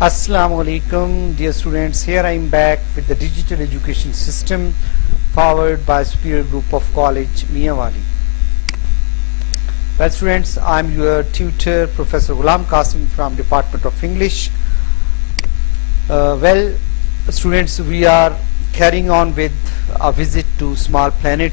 Assalamu alaikum, dear students. Here I am back with the digital education system powered by Superior Group of College, Miyawali. Well, students, I am your tutor, Professor Ghulam Qasim from Department of English. Well, students, we are carrying on with a visit to Small Planet.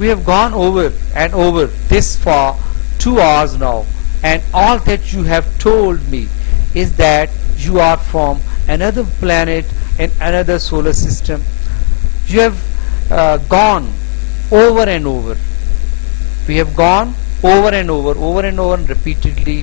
we have gone over this for 2 hours now, and all that you have told me is that you are from another planet in another solar system. You have gone over and over. We have gone over and over repeatedly,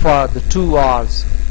for the 2 hours,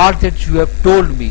all that you have told me,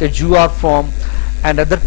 that you are from another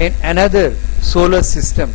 in another solar system,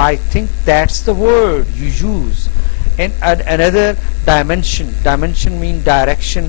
I think that's the word you use. In another dimension, dimension mean direction,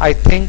I think,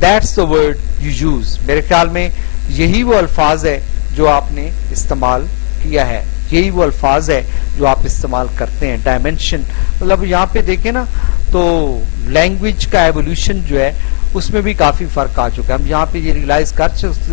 that's the word you use. میرے خیال میں یہی وہ الفاظ ہے جو آپ نے استعمال کیا ہے, یہی وہ الفاظ ہے جو آپ استعمال کرتے ہیں. ڈائمینشن مطلب یہاں پہ دیکھیں نا تو لینگویج کا ایولیوشن جو ہے اس میں بھی کافی فرق آ چکا ہے. ہم یہاں پہ یہ ریئلائز کر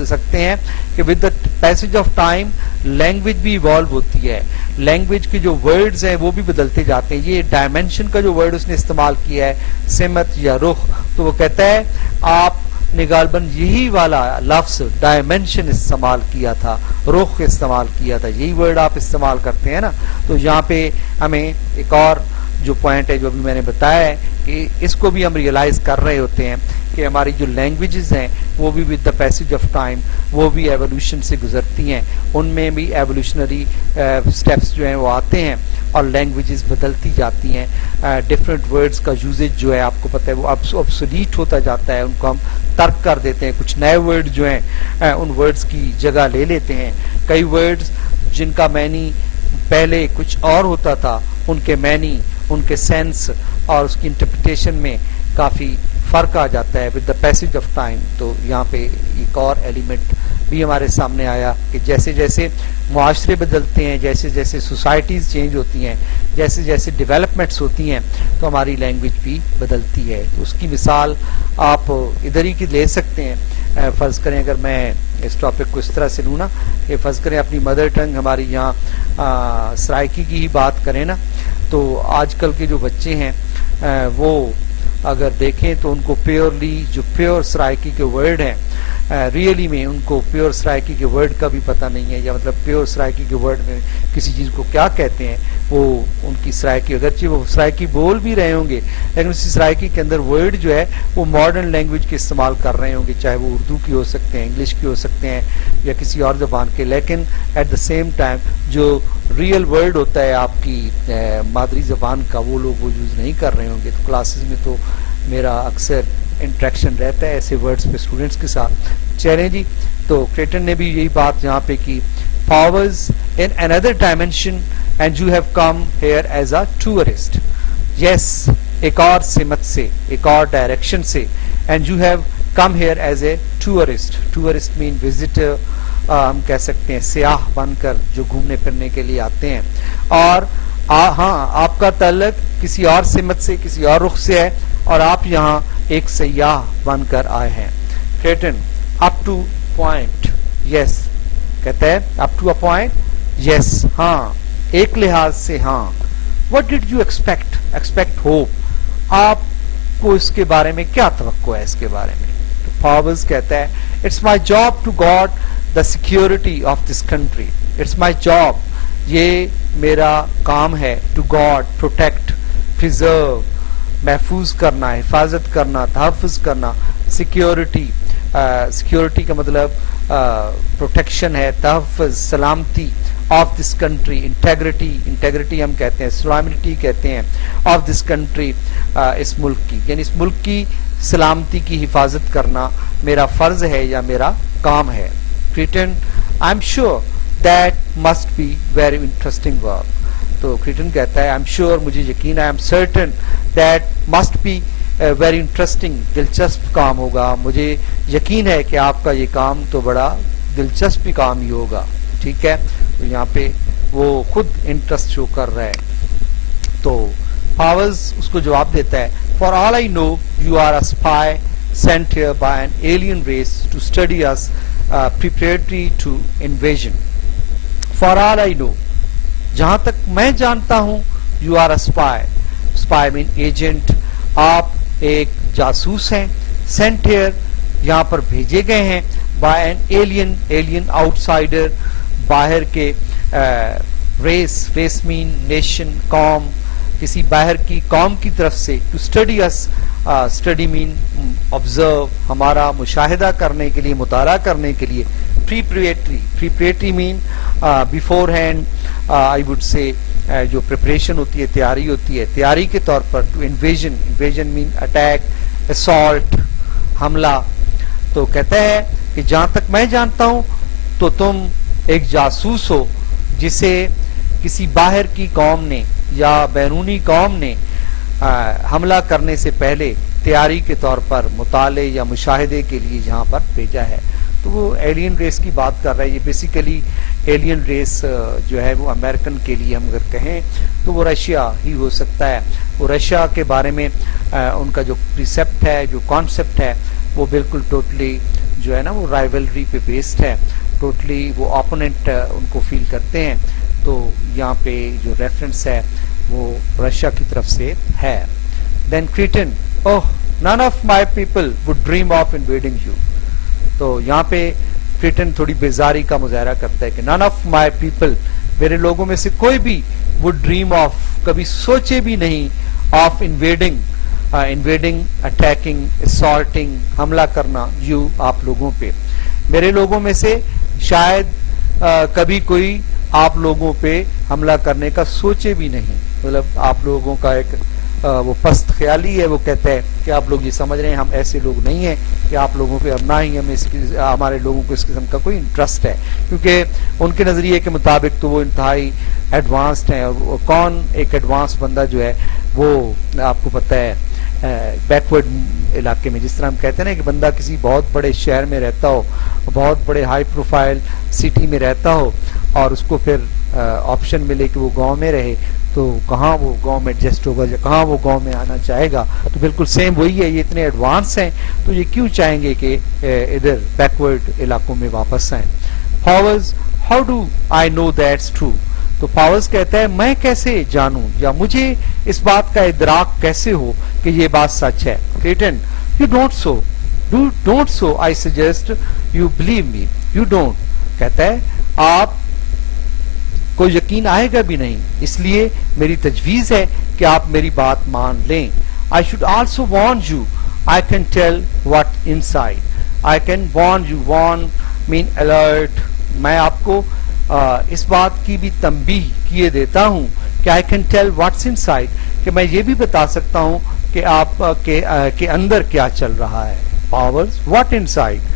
سکتے ہیں کہ with the passage of time language بھی ایوالو ہوتی ہے, لینگویج کے جو ورڈز ہیں وہ بھی بدلتے جاتے ہیں. یہ ڈائمینشن کا جو ورڈ اس نے استعمال کیا ہے, سمت یا رخ, تو وہ کہتا ہے آپ نے غالباً یہی والا لفظ ڈائمینشن استعمال کیا تھا, رخ استعمال کیا تھا, یہی ورڈ آپ استعمال کرتے ہیں نا. تو یہاں پہ ہمیں ایک اور جو پوائنٹ ہے جو بھی میں نے بتایا ہے کہ اس کو بھی ہم ریئلائز کر رہے ہوتے ہیں کہ ہماری جو لینگویجز ہیں وہ بھی with the passage of time وہ بھی ایولیوشن سے گزرتی ہیں, ان میں بھی ایولیوشنری سٹیپس جو ہیں وہ آتے ہیں اور لینگویجز بدلتی جاتی ہیں. ڈفرینٹ ورڈز کا یوزیج جو ہے آپ کو پتہ ہے وہ obsolete ہوتا جاتا ہے, ان کو ہم ترک کر دیتے ہیں, کچھ نئے ورڈ جو ہیں ان ورڈز کی جگہ لے لیتے ہیں. کئی ورڈز جن کا معنی پہلے کچھ اور ہوتا تھا ان کے معنی, ان کے سینس اور اس کی انٹرپریٹیشن میں کافی فرق آ جاتا ہے with the passage of time. تو یہاں پہ ایک اور ایلیمنٹ بھی ہمارے سامنے آیا کہ جیسے جیسے معاشرے بدلتے ہیں, جیسے جیسے سوسائٹیز چینج ہوتی ہیں, جیسے جیسے ڈیولپمنٹس ہوتی ہیں تو ہماری لینگویج بھی بدلتی ہے. تو اس کی مثال آپ ادھر ہی کی لے سکتے ہیں. فرض کریں اگر میں اس ٹاپک کو اس طرح سے لوں نا کہ فرض کریں اپنی مدر ٹنگ ہماری یہاں سرائکی کی ہی بات کریں نا, تو آج کل کے جو بچے ہیں وہ اگر دیکھیں تو ان کو پیورلی جو پیور سرائکی کے ورڈ ہیں ریئلی میں ان کو پیور سرائکی کے ورڈ کا بھی پتہ نہیں ہے, یا مطلب پیور سرائکی کے ورڈ میں کسی چیز کو کیا کہتے ہیں. وہ ان کی سرائکی اگرچہ وہ سرائکی بول بھی رہے ہوں گے لیکن اسی سرائکی کے اندر ورڈ جو ہے وہ ماڈرن لینگویج کے استعمال کر رہے ہوں گے, چاہے وہ اردو کی ہو سکتے ہیں, انگلش کی ہو سکتے ہیں یا کسی اور زبان کے, لیکن ایٹ دا سیم ٹائم جو ریئل ورڈ ہوتا ہے آپ کی مادری زبان کا وہ لوگ وہ یوز نہیں کر رہے ہوں گے. تو کلاسز میں تو میرا اکثر انٹریکشن رہتا ہے ایسے ورڈز پہ اسٹوڈنٹس کے ساتھ. چلیں جی, تو کریٹن نے بھی یہی بات یہاں پہ کی, powers in another dimension and you have come here as a tourist. yes, ایک اور سمت سے, ایک اور ڈائریکشن سے, and you have come here as a tourist. tourist mean visitor, ہم کہہ سکتے ہیں سیاح بن کر جو گھومنے پھرنے کے لیے آتے ہیں. اور ہاں آپ کا تعلق کسی اور سمت سے, کسی اور رخ سے ہے اور آپ یہاں ایک سیاح بن کر آئے ہیں. Creating up to point, yes کہتا ہے up to a point, yes ہاں ایک لحاظ سے ہاں. what did you expect? expect hope, آپ کو اس کے بارے میں کیا توقع ہے اس کے بارے میں. تو پاورز کہتا ہے it's my job to guard the security of this country. it's my job, یہ میرا کام ہے, to guard, protect, preserve, محفوظ کرنا, حفاظت کرنا, تحفظ کرنا. سیکیورٹی, سیکیورٹی کا مطلب پروٹیکشن ہے, تحفظ, سلامتی, of this country, integrity, integrity ہم کہتے ہیں, سلامتی کہتے ہیں, آف دس کنٹری, اس ملک کی, یعنی اس ملک کی سلامتی کی حفاظت کرنا میرا فرض ہے یا میرا کام ہے. Creighton I am sure that must be very interesting work. تو کریٹن کہتا ہے آئی ایم شیور, مجھے یقین ہے, I am certain that must be very interesting, دلچسپ کام ہوگا, مجھے یقین ہے کہ آپ کا یہ کام تو بڑا دلچسپ کام ہی ہوگا. ٹھیک ہے, تو یہاں پہ وہ خود انٹرسٹ شو کر رہا ہے. تو پاورز اس کو جواب دیتا ہے for all I know you are a spy sent here by an alien race to study us, preparatory to invasion. For all I know, جہاں تک میں جانتا ہوں, you are a spy. Spy mean agent. آپ ایک جاسوس ہیں. Sent here, یہاں پر بھیجے گئے ہیں. By an alien, alien outsider, باہر کے race, race mean nation, قوم, کسی باہر کی قوم کی طرف سے. To study us, study mean observe, ہمارا مشاہدہ کرنے کے لیے, مطالعہ کرنے کے لیے. Preparatory, preparatory mean beforehand, I would say جو preparation ہوتی ہے, تیاری ہوتی ہے, تیاری کے طور پر. To invasion, invasion mean attack, assault, حملہ. تو کہتا ہے کہ جہاں تک میں جانتا ہوں تو تم ایک جاسوس ہو جسے کسی باہر کی قوم نے یا بیرونی قوم نے حملہ کرنے سے پہلے تیاری کے طور پر مطالعے یا مشاہدے کے لیے یہاں پر بھیجا ہے. تو وہ ایلین ریس کی بات کر رہا ہے. یہ بیسیکلی ایلین ریس جو ہے وہ امریکن کے لیے ہم اگر کہیں تو وہ رشیا ہی ہو سکتا ہے. وہ رشیا کے بارے میں ان کا جو پریسیپٹ ہے, جو کانسیپٹ ہے, وہ بالکل ٹوٹلی جو ہے نا وہ رائیولری پہ بیسڈ ہے, ٹوٹلی وہ اپوننٹ ان کو فیل کرتے ہیں. تو یہاں پہ جو ریفرنس ہے وہ رشیا کی طرف سے ہے. Then cretin, oh none of my people would dream of invading you. تو یہاں پہ کریٹن تھوڑی بیزاری کا مظاہرہ کرتا ہے کہ none of my people, میرے لوگوں میں سے کوئی بھی would dream of, کبھی سوچے بھی نہیں, of invading, attacking, assaulting, حملہ کرنا, you, آپ لوگوں پہ. میرے لوگوں میں سے شاید کبھی کوئی آپ لوگوں پہ حملہ کرنے کا سوچے بھی نہیں. مطلب آپ لوگوں کا ایک وہ پست خیالی ہے. وہ کہتا ہے کہ آپ لوگ یہ سمجھ رہے ہیں ہم ایسے لوگ نہیں ہیں کہ آپ لوگوں پہ, اب نہ ہی ہمیں ہمارے لوگوں کو اس قسم کا کوئی انٹرسٹ ہے, کیونکہ ان کے نظریے کے مطابق تو وہ انتہائی ایڈوانسڈ ہیں. اور کون ایک ایڈوانس بندہ جو ہے وہ آپ کو پتہ ہے بیکورڈ علاقے میں, جس طرح ہم کہتے ہیں نا کہ بندہ کسی بہت بڑے شہر میں رہتا ہو, بہت بڑے ہائی پروفائل سٹی میں رہتا ہو, اور اس کو پھر آپشن ملے کہ وہ گاؤں میں رہے, تو کہاں وہ گاؤں میں ایڈجسٹ ہوگا یا کہاں وہ گاؤں میں آنا چاہے گا. تو بالکل سیم وہی ہے. یہ اتنے ایڈوانس ہیں تو یہ کیوں چاہیں گے کہ ادھر بیکورڈ علاقوں میں واپس آئیں. Powers, how do I know that's true. تو پاورز کہتا ہے میں کیسے جانوں یا مجھے اس بات کا ادراک کیسے ہو کہ یہ بات سچ ہے. Creating, you don't so I suggest you believe me. You don't کہتا ہے آپ کو یقین آئے گا بھی نہیں, اس لیے میری تجویز ہے کہ آپ میری بات مان لیں. I should also warn you. I can tell what inside. I can warn you. Warn mean alert. میں آپ کو اس بات کی بھی تنبیہ کیے دیتا ہوں کہ I can tell what's inside, کہ میں یہ بھی بتا سکتا ہوں کہ آپ کے اندر کیا چل رہا ہے. Powers, what inside,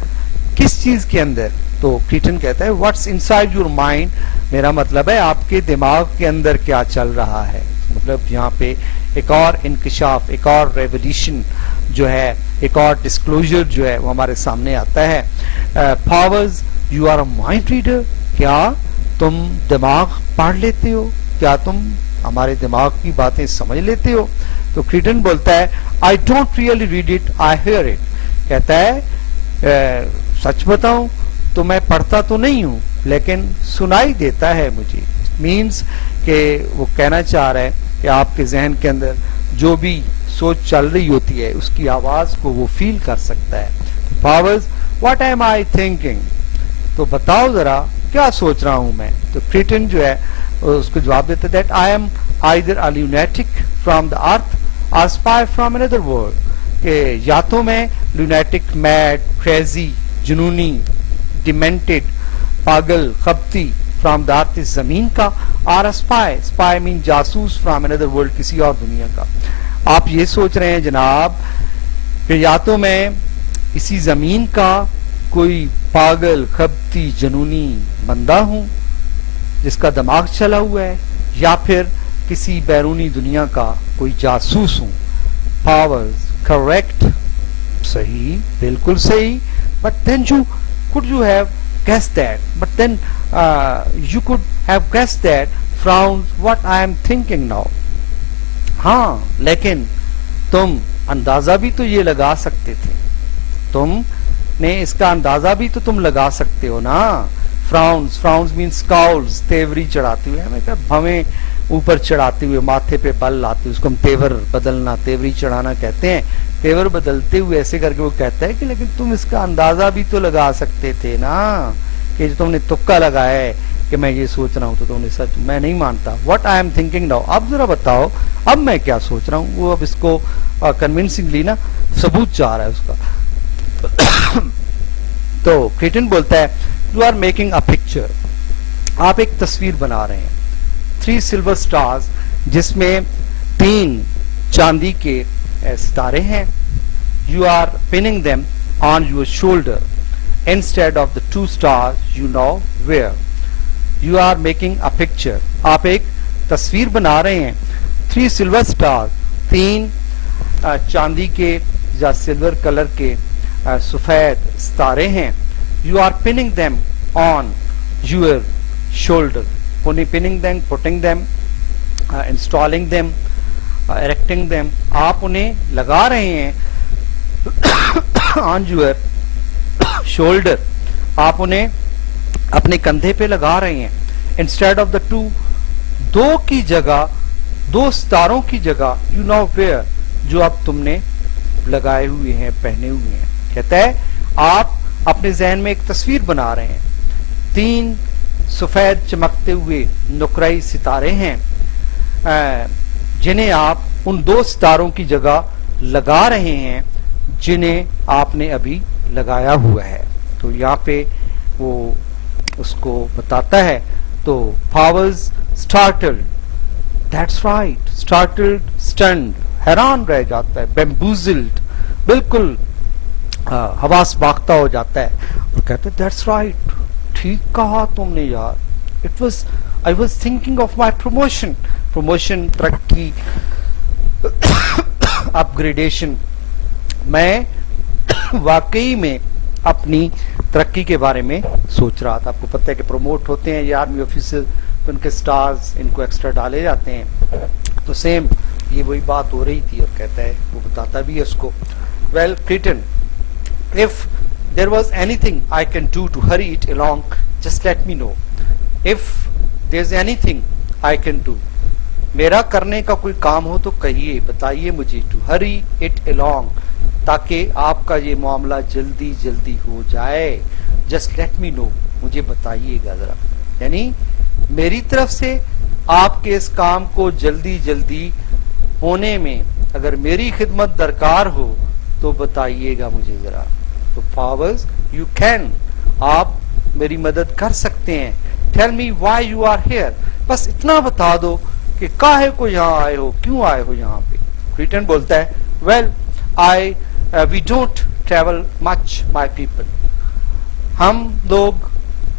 کس چیز کے اندر. تو کریٹن کہتا ہے what's inside your mind, میرا مطلب ہے آپ کے دماغ کے اندر کیا چل رہا ہے. مطلب یہاں پہ ایک اور انکشاف, ایک اور ریولیوشن جو ہے, ایک اور ڈسکلوجر جو ہے وہ ہمارے سامنے آتا ہے. Powers, you are a mind reader, کیا تم دماغ پڑھ لیتے ہو, کیا تم ہمارے دماغ کی باتیں سمجھ لیتے ہو. تو کریٹن بولتا ہے I don't really read it, I hear it. کہتا ہے سچ بتاؤں تو میں پڑھتا تو نہیں ہوں لیکن سنائی دیتا ہے مجھے. مینز کہ وہ کہنا چاہ رہا ہے کہ آپ کے ذہن کے اندر جو بھی سوچ چل رہی ہوتی ہے اس کی آواز کو وہ فیل کر سکتا ہے. Powers, what am I thinking, تو بتاؤ ذرا کیا سوچ رہا ہوں میں. تو کریٹن جو ہے اس کو جواب دیتا ہے that I am either a lunatic from the earth or spy from under world, کہ یا تو میں لونیٹک, میڈ, کریزی, جنونی, ڈیمنٹڈ, پاگل, خبتی فرام دا ارتھ, اس زمین کا, اور اسپائی مین جاسوس فرام اندر ورلڈ, کسی اور دنیا کا. آپ یہ سوچ رہے ہیں جناب کہ یا تو میں اسی زمین کا کوئی پاگل, خبتی, جنونی بندہ ہوں جس کا دماغ چلا ہوا ہے, یا پھر کسی بیرونی دنیا کا کوئی جاسوس ہوں. پاورز, کریکٹ, صحیح, بالکل صحیح. But then could you have guessed that, but then you could have guessed that from what I am thinking now. ہاں, لیکن تم اندازہ بھی تو یہ لگا سکتے تھے, تم نے اس کا اندازہ بھی تو تم لگا سکتے ہو نا. frowns means scowls, تیوری چڑھاتے ہوئے, ہمیں کہا بھویں اوپر چڑھاتے ہوئے, ماتھے پہ بل لاتے ہوئے, اس کو ہم تیور بدلنا, تیوری چڑھانا کہتے ہیں. تیور بدلتے ہوئے ایسے کر کے وہ کہتا ہے کہ لیکن تم اس کا اندازہ بھی تو لگا سکتے تھے نا, کہ جو تم نے تکا لگایا ہے کہ میں یہ سوچ رہا ہوں تو تم نے سچ, میں نہیں مانتا. What I am thinking now, اب ذرا بتاؤ اب میں کیا سوچ رہا ہوں. وہ اب اس کو کنونسنگلی نا ثبوت چاہ رہا ہے اس کا. تو کریٹن بولتا ہے you are making a picture, آپ ایک تصویر بنا رہے ہیں. 3 سلور سٹارز, جس میں 3 چاندی کے ستارے ہیں. You are pinning them on your shoulder instead of the 2 stars you now wear. You are making a picture. آپ ایک تصویر بنا رہے ہیں. 3 silver stars, 3 چاندی کے یا سلور کلر کے سفید ستارے ہیں. You are pinning them on your shoulder. Pinning them, putting them, installing them, erecting them. آپ انہیں لگا رہے ہیں on your shoulder. آپ انہیں اپنے کندھے پہ لگا رہے ہیں. instead of the two, دو کی جگہ, دو ستاروں کی جگہ, you now wear, جو اب تم نے لگائے ہوئے ہیں, پہنے ہوئے ہیں. کہتا ہے آپ اپنے ذہن میں ایک تصویر بنا رہے ہیں. 3 سفید چمکتے ہوئے نقرئی ستارے ہیں جنہیں آپ ان 2 ستاروں کی جگہ لگا رہے ہیں جنہیں آپ نے ابھی لگایا ہوا ہے. تو یہاں پہ وہ اس کو بتاتا ہے. تو Powers startled, that's right, startled, stunned, حیران رہ جاتا ہے. bamboozled, بالکل حواس باختہ ہو جاتا ہے اور کہتے ہیں that's right, ٹھیک کہا تم نے یار. I was thinking of my promotion. ترقی, اپگریڈیشن. میں واقعی میں اپنی ترقی کے بارے میں سوچ رہا تھا. آپ کو پتہ ہے کہ پروموٹ ہوتے ہیں یہ آرمی آفیسر تو ان کے سٹارز ان کو ایکسٹرا ڈالے جاتے ہیں. تو سیم یہ وہی بات ہو رہی تھی اور کہتا ہے وہ بتاتا بھی ہے اس کو. Well, Cretan, if there was anything I can do to hurry it along, just let me know. If there's anything I can do, میرا کرنے کا کوئی کام ہو تو کہیے, بتائیے مجھے. ٹو ہری اٹ along, تاکہ آپ کا یہ معاملہ جلدی جلدی ہو جائے. جسٹ لیٹ می نو, مجھے بتائیے گا ذرا. یعنی میری طرف سے آپ کے اس کام کو جلدی جلدی ہونے میں اگر میری خدمت درکار ہو تو بتائیے گا مجھے ذرا. تو Powers, you can, آپ میری مدد کر سکتے ہیں. Tell me why you are here, بس اتنا بتا دو کہ کاہے کو یہاں آئے ہو, کیوں آئے ہو یہاں پہ. Cretan بولتا ہے well, we don't travel much, my people. ہم لوگ,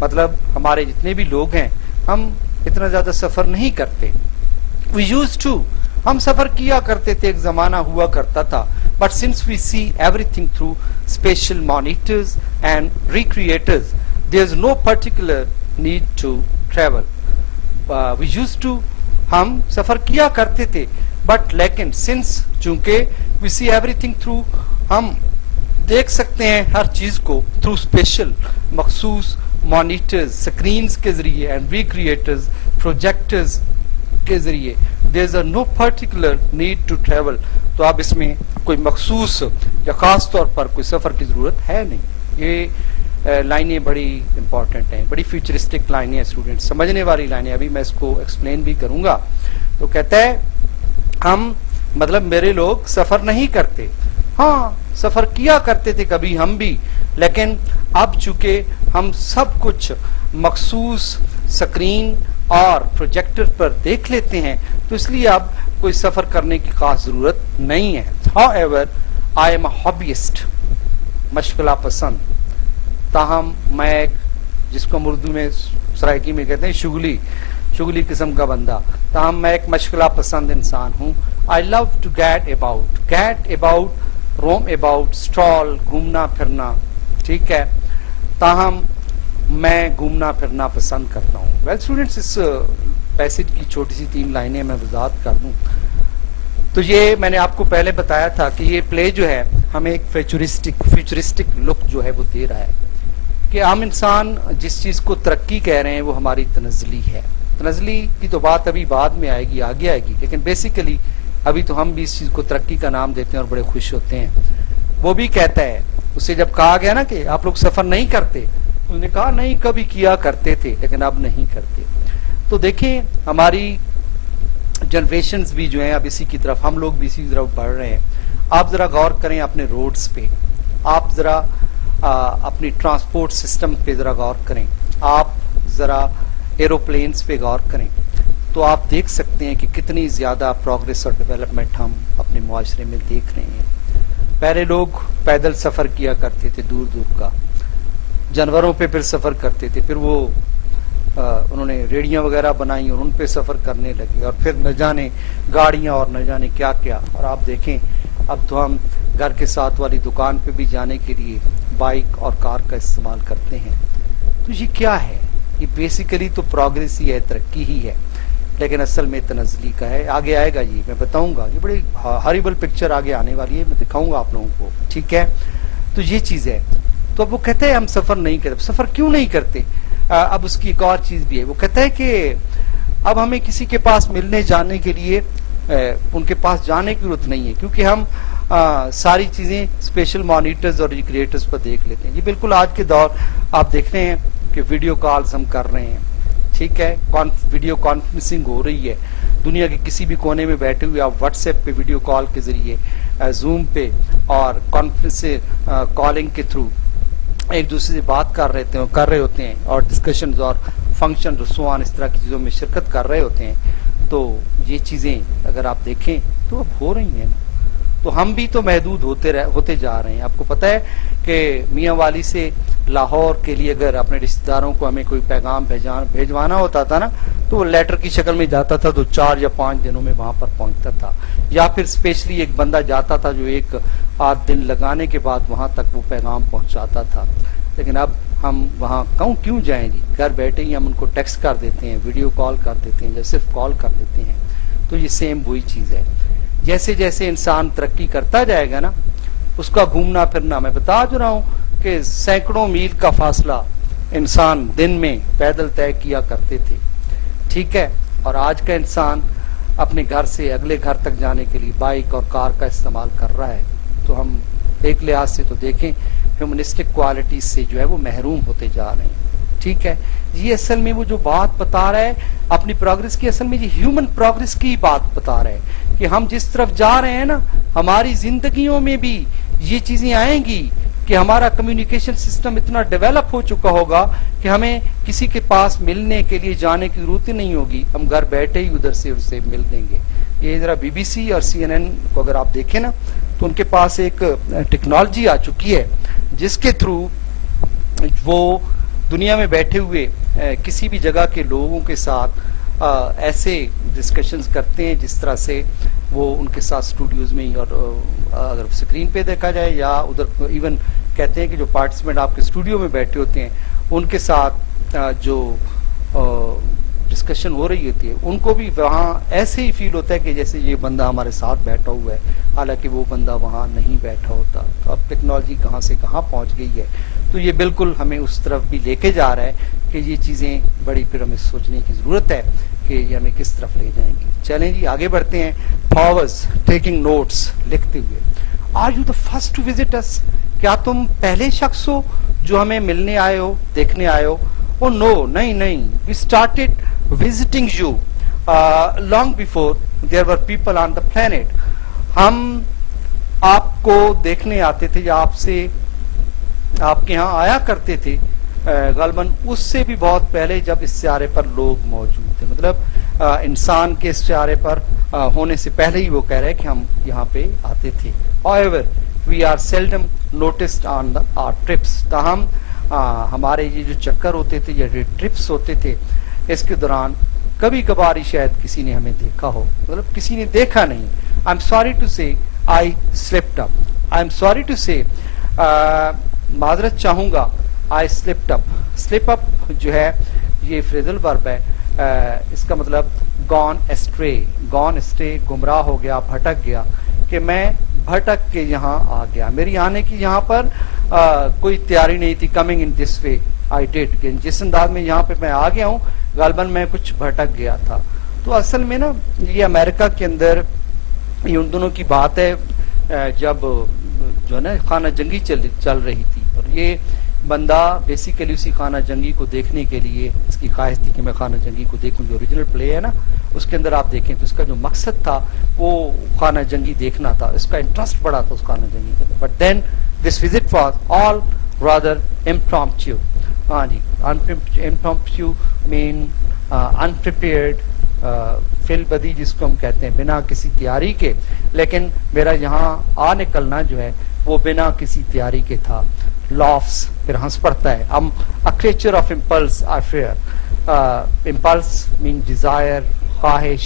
مطلب ہمارے جتنے بھی لوگ ہیں, ہم اتنا زیادہ سفر نہیں کرتے. We used to, ہم سفر کیا کرتے تھے, ایک زمانہ ہوا کرتا تھا. But since we see everything through spatial monitors and recreators, there's no particular need to travel. We used to, ہم سفر کیا کرتے تھے. بٹ لیکن since, چونکہ we see everything through, ہم دیکھ سکتے ہیں ہر چیز کو through special, مخصوص monitors, screens کے ذریعے, and recreators, projectors کے ذریعے. there's a no particular need to travel. تو اب اس میں کوئی مخصوص یا خاص طور پر کوئی سفر کی ضرورت ہے نہیں. یہ لائنیں بڑی امپورٹنٹ ہیں, بڑی فیوچرسٹک لائنیں ہیں اسٹوڈنٹ, سمجھنے والی لائنیں. ابھی میں اس کو ایکسپلین بھی کروں گا. تو کہتا ہے ہم, مطلب میرے لوگ سفر نہیں کرتے. ہاں سفر کیا کرتے تھے کبھی ہم بھی, لیکن اب چونکہ ہم سب کچھ مخصوص سکرین اور پروجیکٹر پر دیکھ لیتے ہیں تو اس لیے اب کوئی سفر کرنے کی خاص ضرورت نہیں ہے. However, I am a hobbyist, مشغلہ پسند. تاہم میں ایک, جس کو ہم اردو میں سرائکی میں کہتے ہیں شغلی قسم کا بندہ, تاہم میں ایک مشغلہ پسند انسان ہوں. I love to get about, roam about, stroll, گھومنا پھرنا. ٹھیک ہے, تاہم میں گھومنا پھرنا پسند کرتا ہوں. ویل اسٹوڈینٹس, اس پیسج کی چھوٹی سی 3 لائنیں میں وضاحت کر دوں. تو یہ میں نے آپ کو پہلے بتایا تھا کہ یہ پلے جو ہے ہمیں ایک فیوچرسٹک لک جو ہے وہ دے رہا ہے کہ ہم انسان جس چیز کو ترقی کہہ رہے ہیں وہ ہماری تنزلی ہے. تنزلی کی تو بات ابھی بعد میں آئے گی, آگے آئے گی, لیکن بیسیکلی ابھی تو ہم بھی اس چیز کو ترقی کا نام دیتے ہیں اور بڑے خوش ہوتے ہیں. وہ بھی کہتا ہے, اسے جب کہا گیا نا کہ آپ لوگ سفر نہیں کرتے, اس نے کہا نہیں کبھی کیا کرتے تھے لیکن اب نہیں کرتے. تو دیکھیں ہماری جنریشنز بھی جو ہیں اب اسی کی طرف, ہم لوگ بھی اسی کی طرف بڑھ رہے ہیں. آپ ذرا غور کریں اپنے روڈز پہ, آپ ذرا اپنی ٹرانسپورٹ سسٹم پہ ذرا غور کریں, آپ ذرا ایروپلینز پہ غور کریں, تو آپ دیکھ سکتے ہیں کہ کتنی زیادہ پروگریس اور ڈیولپمنٹ ہم اپنے معاشرے میں دیکھ رہے ہیں. پہلے لوگ پیدل سفر کیا کرتے تھے دور دور کا, جانوروں پہ پھر سفر کرتے تھے, پھر وہ انہوں نے ریڑیاں وغیرہ بنائی اور ان پہ سفر کرنے لگے, اور پھر نہ جانے گاڑیاں اور نہ جانے کیا کیا. اور آپ دیکھیں اب تو ہم گھر کے ساتھ والی دکان پہ بھی جانے کے لیے بائک اور کار کا استعمال کرتے ہیں. تو یہ کیا ہے؟ یہ بیسیکلی تو پروگریس ہی ہے, ترقی ہی ہے, لیکن اصل میں تنزلی کا ہے. آگے آئے گا, یہ میں بتاؤں گا, یہ بڑی ہاریبل پکچر آگے آنے والی ہے, میں دکھاؤں گا آپ لوگوں کو. ٹھیک ہے, تو یہ چیز ہے. تو اب وہ کہتے ہیں ہم سفر نہیں کرتے. سفر کیوں نہیں کرتے؟ اب اس کی ایک اور چیز بھی ہے. وہ کہتا ہے کہ اب ہمیں کسی کے پاس ملنے جانے کے لیے ان کے پاس جانے کی ضرورت نہیں ہے, کیونکہ ہم ساری چیزیں اسپیشل مانیٹرز اور ریکریٹرز پر دیکھ لیتے ہیں. یہ بالکل آج کے دور آپ دیکھ رہے ہیں کہ ویڈیو کالز ہم کر رہے ہیں. ٹھیک ہے, ویڈیو کانفرنسنگ ہو رہی ہے. دنیا کے کسی بھی کونے میں بیٹھے ہوئے آپ واٹس ایپ پہ ویڈیو کال کے ذریعے, زوم پہ اور کانفرنس کالنگ کے تھرو ایک دوسرے سے بات کر رہے ہوتے ہیں اور ڈسکشنز اور فنکشن رسوان اس طرح کی چیزوں میں شرکت کر رہے ہوتے ہیں. تو یہ چیزیں اگر آپ دیکھیں تو اب ہو رہی ہیں نا, تو ہم بھی تو محدود ہوتے جا رہے ہیں. آپ کو پتہ ہے کہ میاں والی سے لاہور کے لیے اگر اپنے رشتہ داروں کو ہمیں کوئی پیغام بھیجوانا ہوتا تھا نا, تو وہ لیٹر کی شکل میں جاتا تھا, تو 4 یا 5 دنوں میں وہاں پر پہنچتا تھا, یا پھر اسپیشلی ایک بندہ جاتا تھا جو 1-8 دن لگانے کے بعد وہاں تک وہ پیغام پہنچاتا تھا. لیکن اب ہم وہاں کیوں جائیں جی, گھر بیٹھے ہی ہم ان کو ٹیکسٹ کر دیتے ہیں, ویڈیو کال کر دیتے ہیں, یا صرف کال کر دیتے ہیں. تو یہ سیم وہی چیز ہے. جیسے جیسے انسان ترقی کرتا جائے گا نا, اس کا گھومنا پھرنا, میں بتا جو رہا ہوں کہ سینکڑوں میل کا فاصلہ انسان دن میں پیدل طے کیا کرتے تھے. ٹھیک ہے, اور آج کا انسان اپنے گھر سے اگلے گھر تک جانے کے لیے بائک اور کار کا استعمال کر رہا ہے. تو ہم ایک لحاظ سے تو دیکھیں ہیومنسٹک کوالٹیز سے جو ہے وہ محروم ہوتے جا رہے ہیں. ٹھیک ہے, یہ اصل میں وہ جو بات بتا رہا ہے اپنی پروگرس کی, اصل میں یہ ہیومن پروگرس کی بات بتا رہا ہے کہ ہم جس طرف جا رہے ہیں نا, ہماری زندگیوں میں بھی یہ چیزیں آئیں گی کہ ہمارا کمیونیکیشن سسٹم اتنا ڈیولپ ہو چکا ہوگا کہ ہمیں کسی کے پاس ملنے کے لیے جانے کی ضرورت ہی نہیں ہوگی, ہم گھر بیٹھے ہی ادھر سے اسے مل دیں گے. یہ ذرا BBC اور CNN کو اگر آپ دیکھیں نا, تو ان کے پاس ایک ٹیکنالوجی آ چکی ہے جس کے تھرو وہ دنیا میں بیٹھے ہوئے کسی بھی جگہ کے لوگوں کے ساتھ ایسے ڈسکشنز کرتے ہیں جس طرح سے وہ ان کے ساتھ اسٹوڈیوز میں ہی, اور اگر اسکرین پہ دیکھا جائے یا ادھر ایون کہتے ہیں کہ جو پارٹیسپینٹ آپ کے اسٹوڈیو میں بیٹھے ہوتے ہیں ان کے ساتھ جو ڈسکشن ہو رہی ہوتی ہے, ان کو بھی وہاں ایسے ہی فیل ہوتا ہے کہ جیسے یہ بندہ ہمارے ساتھ بیٹھا ہوا ہے, حالانکہ وہ بندہ وہاں نہیں بیٹھا ہوتا. تو اب ٹیکنالوجی کہاں سے کہاں پہنچ گئی ہے. تو یہ بالکل ہمیں اس طرف بھی لے کے جا رہا ہے کہ یہ چیزیں بڑی پھر ہمیں سوچنے کی ضرورت ہے کہ یہ ہمیں کس طرف لے جائیں گی. چلیں جی آگے بڑھتے ہیں. فاورز ٹیکنگ نوٹس, لکھتے ہوئے. Are you the first to visit us, کیا تم پہلے شخص ہو جو ہمیں ملنے آئے ہو, دیکھنے آئے ہو؟ او نو, نہیں, we started visiting you long before there were people on the planet. ہم آپ کو دیکھنے آتے تھے یا آپ کے ہاں آیا کرتے تھے غالباً اس سے بھی بہت پہلے, جب اس سیارے پر لوگ موجود تھے. مطلب انسان کے اس سیارے پر ہونے سے پہلے ہی وہ کہہ رہے کہ ہم یہاں پہ آتے تھے. however we are seldom noticed on our trips. تاہم ہمارے یہ جو چکر ہوتے تھے یا ٹرپس ہوتے تھے اس کے دوران کبھی کبھار ہی شاید کسی نے ہمیں دیکھا ہو, مطلب کسی نے دیکھا نہیں. I'm sorry to say I slipped up. I'm sorry to say معذرت چاہوں گا. I slipped up. slip up جو ہے یہ فریزل ورب ہے, اس کا مطلب gone astray. gone astray گمراہ ہو گیا, بھٹک گیا, کہ میں بھٹک کے یہاں آ گیا. میری آنے کی یہاں پر کوئی تیاری نہیں تھی. coming in this way I did. جس انداز میں یہاں پہ میں آ گیا ہوں غالباً میں کچھ بھٹک گیا تھا. تو اصل میں نا یہ امریکہ کے اندر یہ ان دونوں کی بات ہے جب جو ہے نا خانہ جنگی چل رہی تھی, اور یہ بندہ بیسیکلی اسی خانہ جنگی کو دیکھنے کے لیے اس کی خواہش تھی کہ میں خانہ جنگی کو دیکھوں. جو اوریجنل پلے ہے نا اس کے اندر آپ دیکھیں تو اس کا جو مقصد تھا وہ خانہ جنگی دیکھنا تھا, اس کا انٹرسٹ بڑا تھا اس خانہ جنگی کے اندر. But then this visit was all rather impromptu. ہاں جی, امپرومپٹو مین انپریپیئرڈ, فل بدی جس کو ہم کہتے ہیں, بنا کسی تیاری کے. لیکن میرا یہاں آ نکلنا جو ہے وہ بنا کسی تیاری کے تھا. لافس, پھر ہنس پڑتا ہے. a creature of impulse I fear. impulse mean desire, خواہش.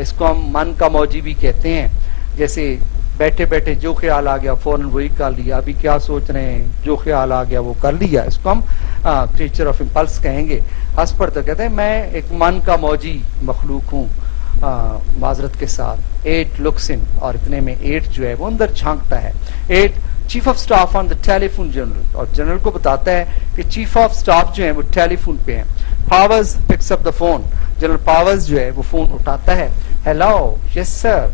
اس کو ہم من کا موجی بھی کہتے ہیں. جیسے بیٹھے بیٹھے جو خیال آ گیا فوراً وہی کر لیا, ابھی کیا سوچ رہے ہیں, جو خیال آ گیا وہ کر لیا. اس کو ہم کریچر آف امپلس کہیں گے. ہنس پڑتا کہتے ہیں میں ایک من کا موجی مخلوق ہوں, معذرت کے ساتھ. 8 looks in, اور اتنے میں 8 جو ہے وہ اندر جھانکتا ہے. 8 chief of staff on the telephone general, اور جنرل کو بتاتا ہے کہ چیف آف اسٹاف جو ہیں وہ ٹیلی فون پہ ہیں. Powers picks up the phone, General Powers جو ہے وہ فون اٹھاتا ہے. ہیلو, یس سر,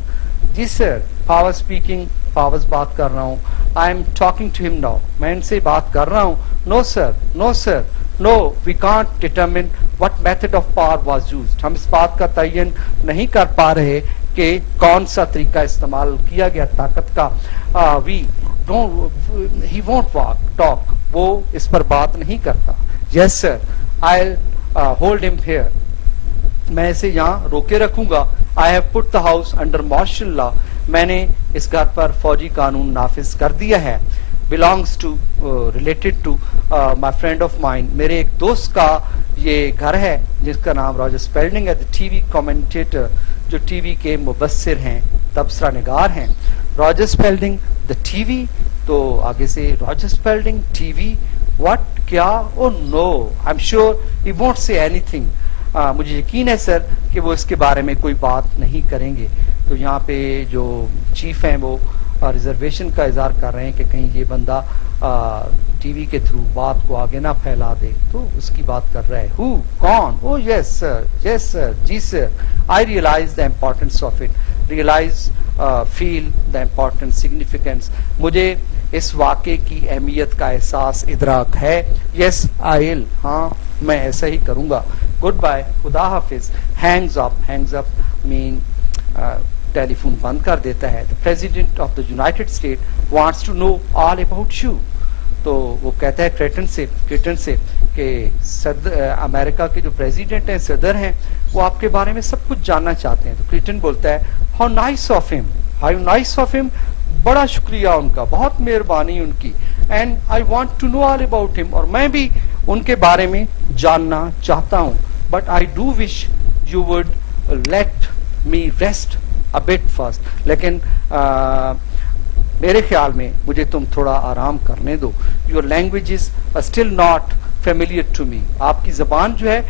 جی سر. پاور اسپیکنگ, پاورز بات کر رہا ہوں. I am talking to him now, میں ان سے بات کر رہا ہوں. No sir, no sir, no, we can't determine what method of power was used. ہم اس بات کا تعین نہیں کر پا رہے کہ کون سا طریقہ استعمال کیا گیا طاقت کا. وی ہی وونٹ ٹاک, وہ اس پر بات نہیں کرتا. یس سر, آئی ہولڈ ہم ہیئر, میں اسے یہاں روکے رکھوں گا. I have put the house under martial law, میں نے اس گھر پر فوجی قانون نافذ کر دیا ہے. belongs to related to my friend of mine, میرے ایک دوست کا یہ گھر ہے جس کا نام راجر اسپیلڈنگ ہے. the TV commentator, جو ٹی وی کے مبصر ہیں, تبصرہ نگار ہیں. راجر اسپیلڈنگ دا ٹی وی, تو آگے سے Roger Spalding T V, what, کیا, oh no, I am sure he won't say اینی تھنگ. مجھے یقین ہے سر کہ وہ اس کے بارے میں کوئی بات نہیں کریں گے. تو یہاں پہ جو چیف ہیں وہ ریزرویشن کا اظہار کر رہے ہیں کہ کہیں یہ بندہ ٹی وی کے تھرو بات کو آگے نہ پھیلا دے, تو اس کی بات کر رہا ہے. ہو, کون, oh yes sir, yes sir, جی sir. I realise the importance of it, realise, feel the important significance, مجھے اس واقعے کی اہمیت کا احساس, ادراک ہے. یس آئی ول, ہاں میں ایسا ہی کروں گا. گڈ بائے, خدا حافظ. ہینگز اپ, ہینگز اپ مین ٹیلی فون بند کر دیتا ہے. The President of the United States wants to know all about you. تو وہ کہتا ہے کریٹن سے کہ امریکہ کے جو پریزیڈنٹ ہیں, صدر ہیں, وہ آپ کے بارے میں سب کچھ جاننا چاہتے ہیں. تو کریٹن بولتا ہے how nice of him, how nice of him, بڑا شکریہ ان کا, بہت مہربانی ان کی. and I want to know all about him, اور میں بھی ان کے بارے میں جاننا چاہتا ہوں. but I do wish you would let me rest a bit first. لیکن میرے خیال میں مجھے تم تھوڑا آرام کرنے دو. your languages are still not familiar to me. آپ کی زبان جو ہے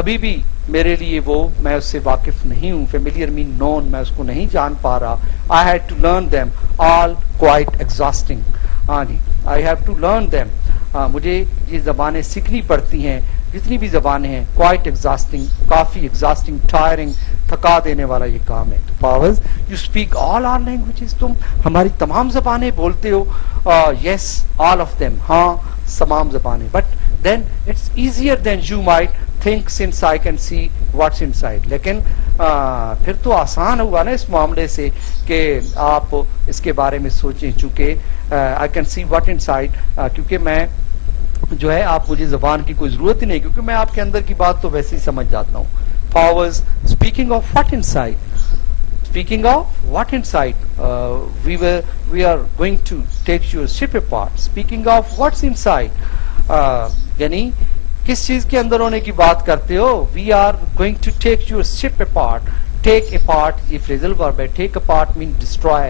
ابھی بھی میرے لیے وہ, میں اس سے واقف نہیں ہوں. familiar mean known, میں اس کو نہیں جان پا رہا. I had to learn them all, quite exhausting. ہاں جی, I have to learn them. مجھے یہ زبانیں سیکھنی پڑتی ہیں, جتنی بھی زبانیں ہیں. quite exhausting, کافی exhausting, tiring, تھکا دینے والا یہ کام ہے. تو Powers, you speak all our languages, تم ہماری تمام زبانیں بولتے ہو. یس, آل آف دیم, ہاں تمام زبانیں. But then it's easier than you might think since I can see what's inside. لیکن پھر تو آسان ہوا نا اس معاملے سے کہ آپ اس کے بارے میں سوچیں, چونکہ آئی can see what in side, کیونکہ میں جو ہے آپ مجھے زبان کی کوئی ضرورت ہی نہیں, کیونکہ میں آپ کے اندر کی بات تو ویسے ہی سمجھ جاتا ہوں. Powers, speaking of what inside, speaking of what inside, we are going to take your ship apart. Speaking of what's inside, یعنی کس چیز کے اندر ہونے کی بات کرتے ہو. we are going to take your ship apart. take apart یہ phrasal verb ہے. take apart mean destroy,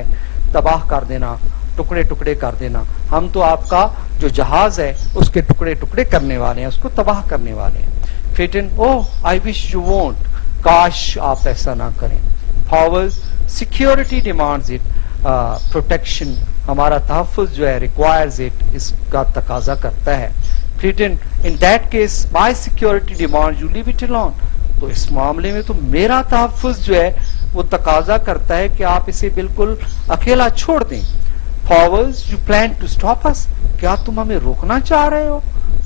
تباہ کر دینا, ٹکڑے ٹکڑے کر دینا. ہم تو آپ کا جو جہاز ہے اس کے ٹکڑے ٹکڑے کرنے والے ہیں, اس کو تباہ کرنے والے ہیں. Creighton, oh, I wish you won't. کاش آپ ایسا نہ کریں. Powers, security demands it. Protection, ہمارا تحفظ جو ہے requires it, اس کا تقاضا کرتا ہے. Creighton, in that case, my security demands you leave it alone. تو اس معاملے میں تو میرا تحفظ جو ہے وہ تقاضا کرتا ہے کہ آپ اسے بالکل اکیلا چھوڑ دیں. Powers, you plan to stop us. کیا تم ہمیں روکنا چاہ رہے ہو.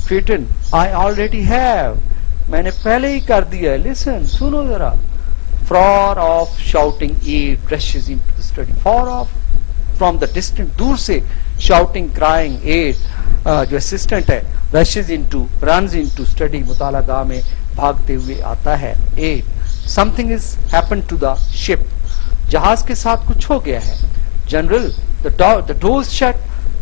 Creighton, I already have. میں نے پہلے ہی کر دیا ہے. listen, سنو ذرا. far off shouting, aid rushes into the study. far off from the distant, دور سے shouting, crying, aid, جو assistant ہے, rushes into, runs into study, مطالعہ گاہ میں بھاگتے ہوئے آتا ہے. aid, something is happened to the ship. جہاز کے ساتھ کچھ ہو گیا ہے. general, the doors shut,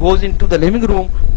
goes into the living room,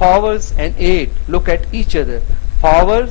Powers and Aid look at each other. Powers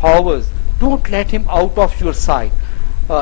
Powers, don't let him out of your sight.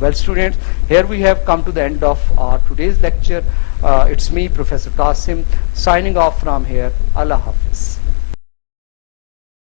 Well students, here we have come to the end of our today's lecture. It's me, Professor Qasim, signing off from here. Allah Hafiz.